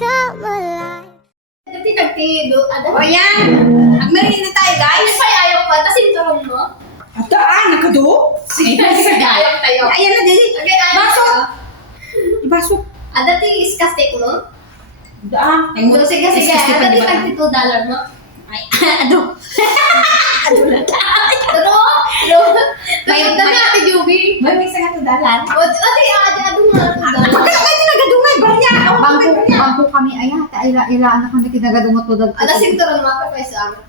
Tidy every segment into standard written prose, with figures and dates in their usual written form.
come alive. Nagtido. O yan! Magmerienda tayo, guys! Ano pa ayaw pa? Tapos yung turong mo? Ata, nakado? Sige, ayaw tayo. Ayan na, dili. Okay, ayaw Baso! tayo. Baso! Dati iskastik mo? Ay, So, sige. Dati $2 mo? Ay, ado. Ado lang. Totoo? Ngayon na nga, Ate Juby. May misa nga dalan. Ate, ado nga $2. Pagkakay ito nagadungay, barya! Bangko kami ayan, ilaan na kami kinagadungot to dagko. Alas yung turong mo, kapay sa amin.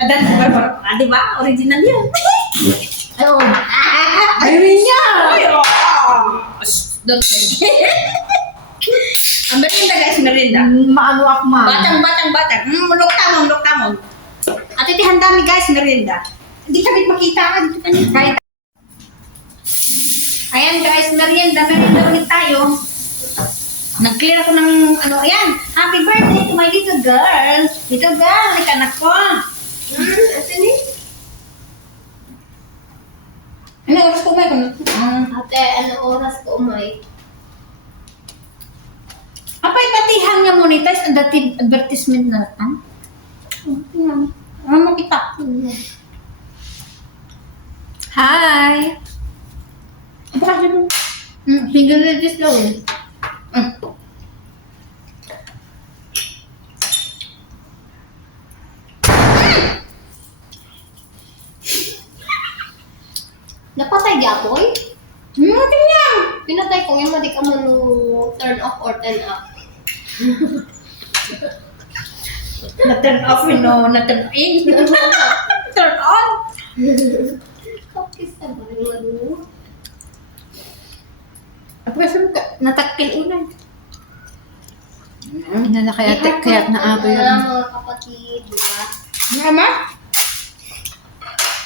Adan, barbar. Di ba? Original yan. Ayun. Ayun niya! Don't say. Ang merienda, guys, merienda. Maano akma. Batang. Mulok tamon. At iti handami, guys, merienda. Hindi kami makita ka dito kanina. Ayan, guys, merienda ulit tayo. Nag-clear ako ng ayan. Happy birthday to my little girl. Little girl, anak ko. Ate ni? Ano oras ko ba? Ate, ano oras ko umay? Apay patihan nga monetize ang dating advertisement na natin. Tingnan. Ano kita? Hi! Apa kasi mo? Single ladies daw eh. Napatay di ako eh. Tingnan! Pinatay ko yung madik mo no turn off or turn up. Na-turn off, na-turn in. Turn on! Kapis na ba yung Apa kasi mo natakil unay. Ina na kaya na ako yun. Mga kapatid, di ba? Mama?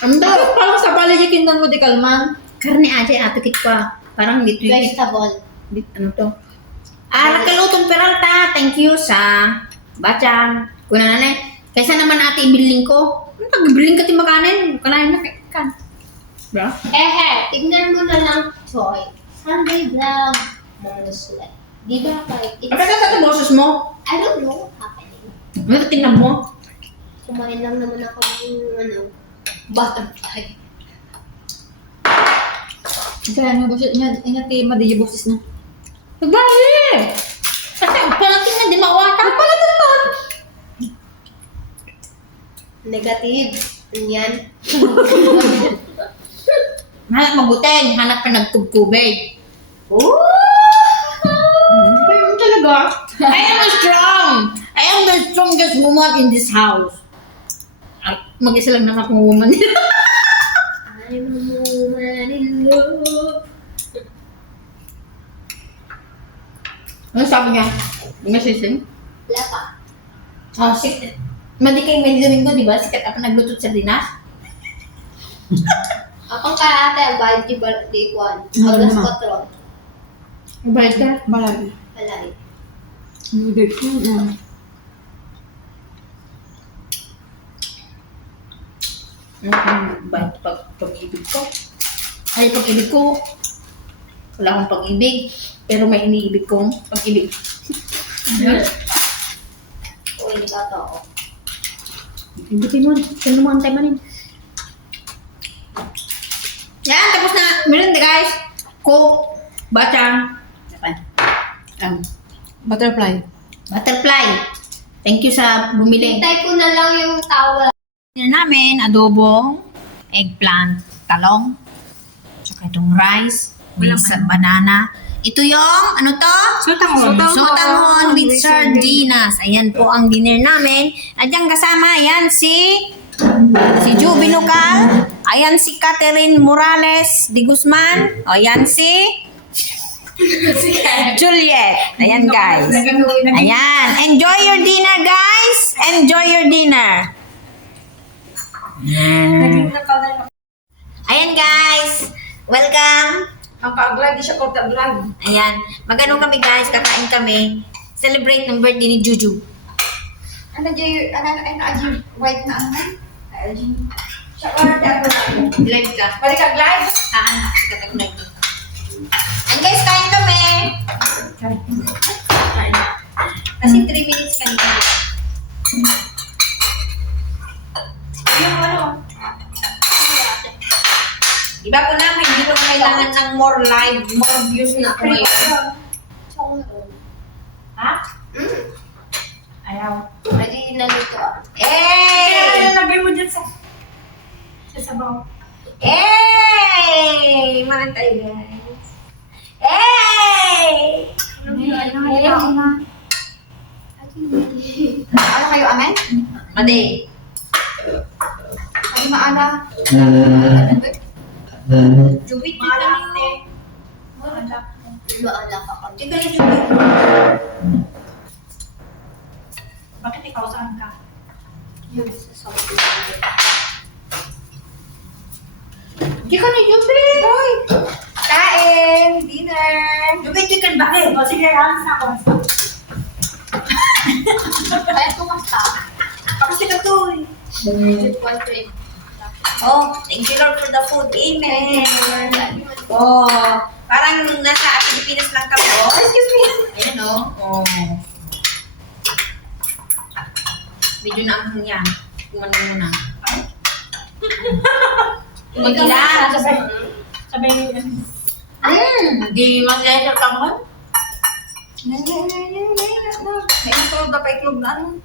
Bakit parang sa paligikin ng mo di kalman? Karne aja atukit pa. Parang dito yung... Vegetable. Ano to? Nakalutong Peralta. Thank you sa bacang. Kuna nanay. Kaysa naman ate ibiling ko. Pag-ibiling ka timakanin. Kanain na kan. Bro? Tignan mo na lang, Choy. Sunday vlog. Monuslet. Di ba like, Apa ka sa boses mo? I don't know what happening. Ano tingnan mo? Kumain lang naman ako ng butterfly. Kaya nga boses niya, ti madiyo boses na. Babae! Kasi parang tingnan di mawata. Negative. Yan. Hanap mabuting. Hanap ka nagtubtubig. Oh! Talaga? I am strong! I am the strongest woman in this house. Ay, mag-isa lang naman akong woman. I'm a woman in love. Ano sabi niya? Masising? Wala pa. Oh, sikat. Madikay may domingo, di ba? Sikat ako naglutot sa dinas. Apang ka ate, ang bayad di birthday ko. Ano Alas naman? 4. Bayad ka? Malagi. Wala eh. Hindi ko yan. Bayad pag-ibig ko. Ay, pag-ibig ko. Wala akong pag-ibig. Pero may iniibig kong pag-ibig. O, hindi ka to. Hindi mo. Sino mo antay manin? Yan, tapos na. Meron na guys. Coke. Bacang. Butterfly. Butterfly. Thank you sa bumili. Hintay ko na lang yung towel. Yan namin, adobong, eggplant, talong, tsaka itong rice, with banana. Ito yung, ano to? Sotanghon with sardinas. Ayan po ang dinner namin. At yung kasama, ayan si Joe Binucal. Ayan si Catherine Morales de Guzman. O, ayan si Juliet. Ayan guys. Ayan. Enjoy your dinner guys. Enjoy your dinner. Ayan guys. Welcome. Ang ka-vlog, di siya vlog. Ayan. Magano kami guys. Kakain kami. Celebrate ng birthday ni Juju. Ano white na ano? Siya Live ka. Balik ka live? Sikat ako live. And guys, kain kami. Kasi 3 minutes kanina. Yung ano? Iba ko na, hindi ko na kailangan ng more live, more views na ako ngayon. Ha? Mm. Ayaw. Lagi na nito ah. Eh! Kaya lagay mo dyan sa sabaw. Eh! Mantay guys. Eh! Nakakita na. Ano kayo, amen? Madi. Ay, maala. Jubit ka Malate. Maala ka kami. Tika ni Jubit. Bakit ikaw saan ka? Yun, sa Saudi. Tika ni Jubit. Hoy! Kain! Dinner! Jubit, chicken bakit? O sige, alas na ako. Kaya tumasta. Kasi ka to eh. One trip. Oh, thank you Lord for the food. Amen. Oh, parang nasa Pilipinas lang kami. Oh, excuse me. Ayan oh. Oh. Medyo na ang yan. Kumano muna. Magila. Sabay Di mag-leisure ka mo? May insulod na pa iklog na ano.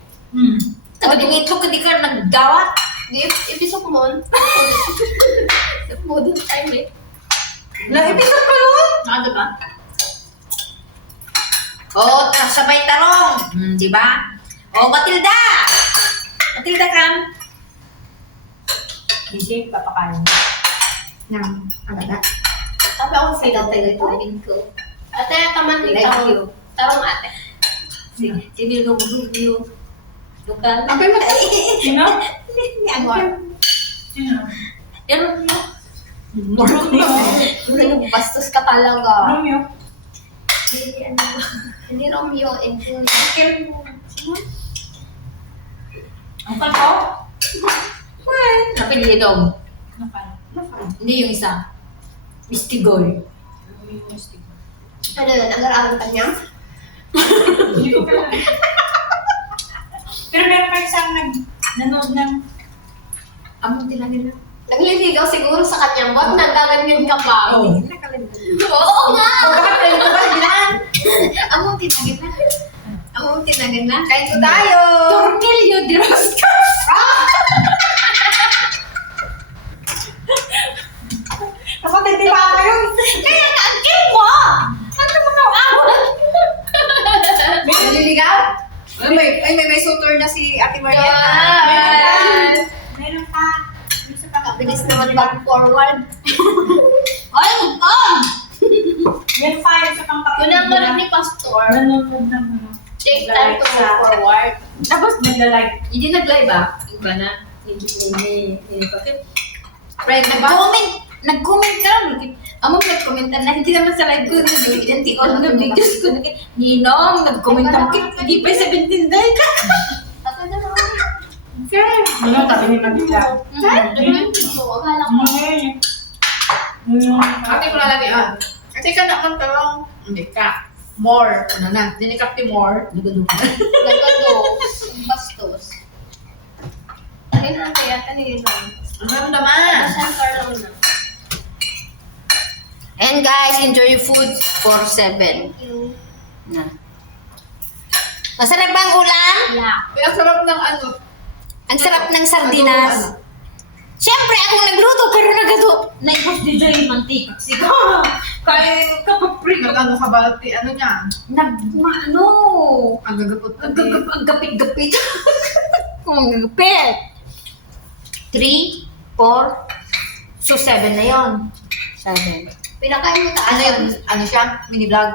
Taga-dingito ka di ka nagdawat. Di, episode ko noon. Modern time eh. Nag-episode ka nun? diba? Oo, sabay tarong. Di ba? Oh, Matilda! Matilda kam. Hindi, papakain. Nang, agad. Sabi ako sa tatay ko. Ate, taman dito. Thank you. Tarong ate. Sino yung video? Lokal? Ang pwede mo. Sino? Ang Sino? Pero, Bastos ka talaga. Romeo. Hindi Romeo and Juliet. Ang ko? napili dong. Nakal. Hindi yung isa. Mistigoy. Ano yun, nag-aaral ka niya? Hindi ko pala. Pero meron pa isang nanood ng Among tinagin na. Nagliligaw siguro sa kanyang bot, nagaganyan ka pa. Oh. Oo nga! Among tinagin na. Among tinagin na. Kain ko tayo! Tornillo de Rosca. kapatid di ba ako yun? Kaya na-agil mo! Ano mo na awal? Naliligaw? May sutor na si Ate Marietta. Yan! Meron pa. Isa pa ka. Bilis naman back forward. Ay, Meron pa isa pang kapatid. Yun ang malam ni Pastor. Nanonood ng ano. Take time to move forward. Tapos nagla-like. hindi nag-live ah. Iba na. Hindi. Bakit? Friend na ba? Nag-comment ka lang. Among nag-commentan na hindi naman sa live ko. Hindi ko na videos ko. Ninong, nag-comment ang kit. Hindi pa 17 dahil ka. Ako na naman. Ano tabi ni Pagkita? Akala ko. Ate ko lalagyan. Ate ka na kang talong. Hindi ka. More. Ano na? Dinikap ni more. Nagado. Bastos. Ayun na kaya kanina. Ano naman? San Carlo na. And guys, enjoy your food for 7. Thank you. Na. Masarap ba ang ulam? Wala. Kaya sarap ng ano. Ang sarap ng sardinas. Siyempre, akong nagluto, pero nagato. Naipos ni Joy yung mantika. Sige. Kaya kapag pre, Nag-ano ka ba? Ano niya? ano? Ang gagapot Ang gapit-gapit. Ang gagapit. 3, 4, so 7 na yon. 7. Pinakain mo Ano yun? Ano siya? Mini vlog?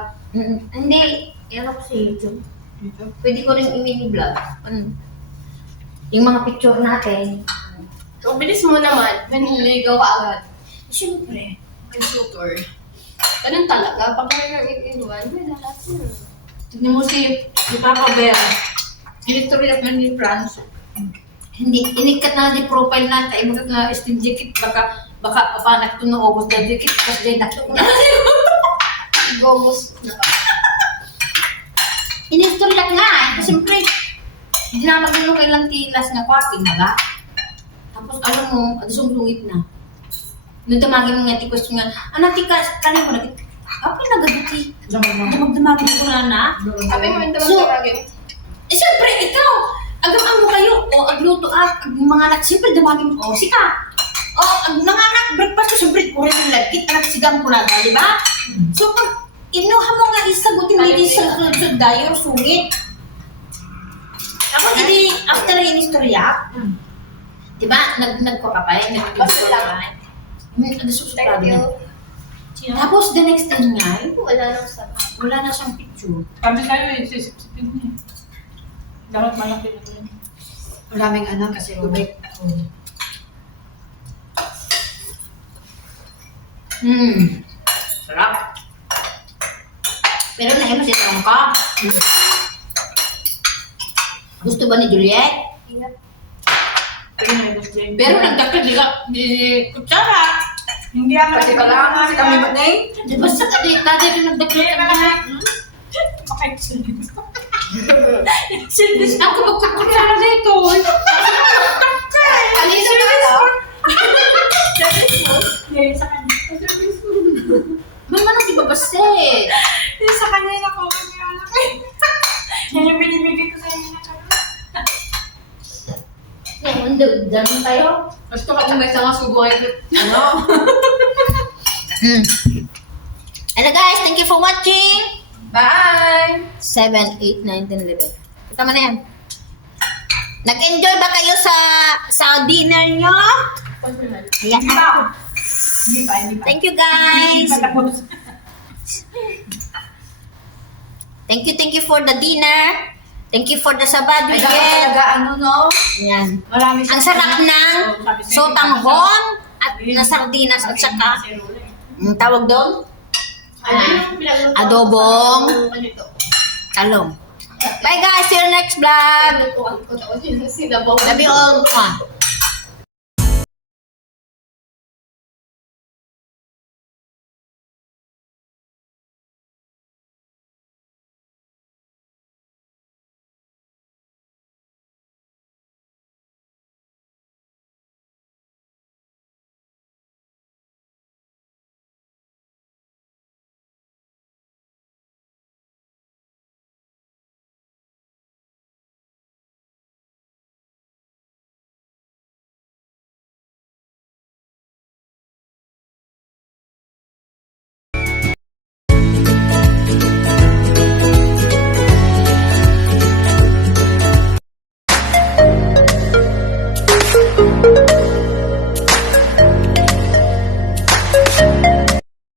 Hindi. Yan ako sa YouTube. Pwede ko rin i-mini-vlog. Yung mga picture natin. Ang bilis mo naman. Naniligaw ka agad. Siyempre. Ang sutor. Ganun talaga. Pag may nang iiwan, may lahat na. Tignan mo si Papa Bear. History of Manly France. Hindi, inikat na di profile na tayo mga nga steam jacket. Baka papanak to no August na jacket. Kasi day na to na. Gomos na ka. inistoryak nga eh. Kasi siyempre, hindi na magano kailang tilas nga kwaking, naga. Tapos alam mo, adusong-lungit na. Nung tamagin mo nga, ti question nga, anak, tika, kanay mo na, apa yung nagabuti? Damag-damagin ko na. Sabi mo, hindi So, mo tawagin. Eh, siyempre, ikaw, agam mo kayo, o agluto ag mga anak, siyempre, damagin mo, o, sika. O, ang mga anak, breakfast ko, siyempre, kure yung lagkit, anak, sigang ko na, di ba? So, pag inuha mo nga isagutin, hindi sa sunod dayo, sungit. Ako, hindi, after na yung istorya, di ba, nagkakapay, nagkakapay. Nagsusuplado Thank you. na. Tapos, the next day nga, Wala nang sa. wala na siyang picture. Kami tayo eh, sisip-sipin niya. Dapat malaki na yun. Maraming anak kasi Rubik. Sarap. Pero na masih tahu ka. Gusto ba ni Juliet? Pero na yung Muslim. Pero nagdakit di kutsara. Hindi ako Kasi pala, kasi kami mo na eh. Di ba sa tadi ito nagdakit ang lahat? Okay, service. Service ako magkukutsara dito. Kanina ka daw? Hindi, sa kanya. Mama na di ba base? Hindi, sa kanya yung ako. Kanya anak eh. Yan yung binibigay ko sa inyo na kanya. Ngayon, dami tayo. Gusto ka kung may isang subo ngayon. Ano? Hello guys, thank you for watching. Bye! 7, 8, 9, 10, 11. Kita mo na yan. Nag-enjoy ba kayo sa dinner nyo? Ayan. Hindi pa. Hindi pa. Thank you guys. Patapos. Thank you for the dinner. Thank you for the sabad Ay, you dapat get. talaga ano, no? Ayan. Marami Ang sarap ng sotanghon at na sardinas at saka tawag doon? Adobong talong. Bye guys, see you next vlog. Lutuan ko daw. Sinabaw. Love you all.